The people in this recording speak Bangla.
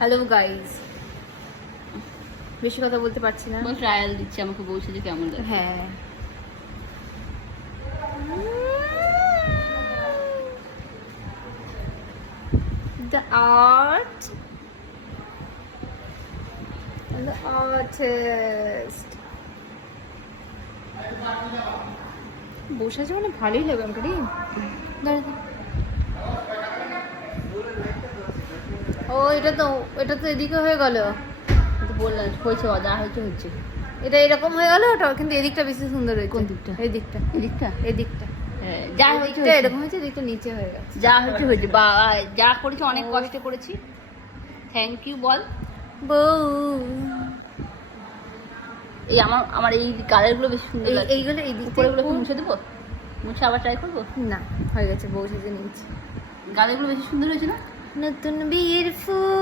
হ্যালো গাইস, বেশি কথা বলতে পারছি না। ট্রায়াল দিচ্ছে আমাকে, বলছে যে কেমন লাগে। হ্যাঁ, the art and the artist বসে আছে মানে ভালোই লাগে আমাকে রে। ও এটা তো এদিকে হয়ে গেল। বললাম হয়েছে, যা হয়েছে হচ্ছে। এটা এরকম হয়ে গেল, ওটা কিন্তু এদিকটা বেশি সুন্দর হয়েছে। কোন দিকটা? এই দিকটা, এদিকটা এদিকটা যা হয়েছে এদিকটা এরকম হয়েছে, এদিকটা নিচে হয়ে গেছে। যা হয়েছে হয়েছে। বা যা করেছি অনেক কষ্টে করেছি। থ্যাংক ইউ বল বউ। এই আমার এই কালারগুলো বেশি সুন্দর লাগছে। এইগুলো এই দিকটা উপরেগুলো কি মুছে দেবো? মুছে আবার ট্রাই করবো? না, হয়ে গেছে, বউ সেজে নিয়েছি। গালেগুলো বেশি সুন্দর হয়েছে না? নতুন বিয়ের ফুল।